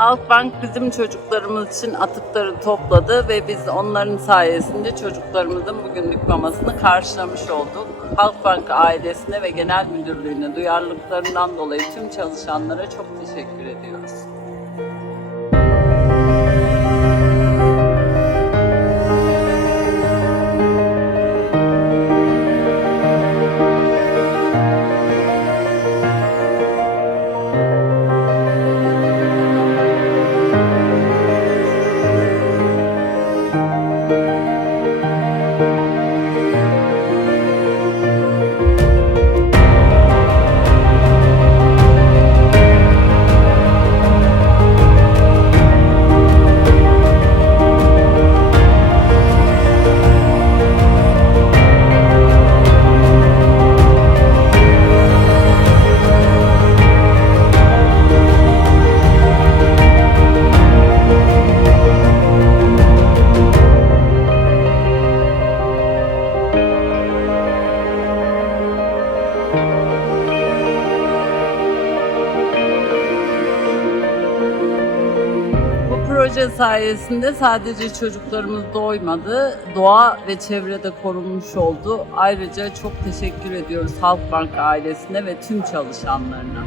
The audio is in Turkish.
Halkbank bizim çocuklarımız için atıkları topladı ve biz onların sayesinde çocuklarımızın bugünlük mamasını karşılamış olduk. Halkbank ailesine ve genel müdürlüğüne duyarlılıklarından dolayı tüm çalışanlara çok teşekkür ediyoruz. Proje sayesinde sadece çocuklarımız doymadı, doğa ve çevrede korunmuş oldu. Ayrıca çok teşekkür ediyoruz Halkbank ailesine ve tüm çalışanlarına.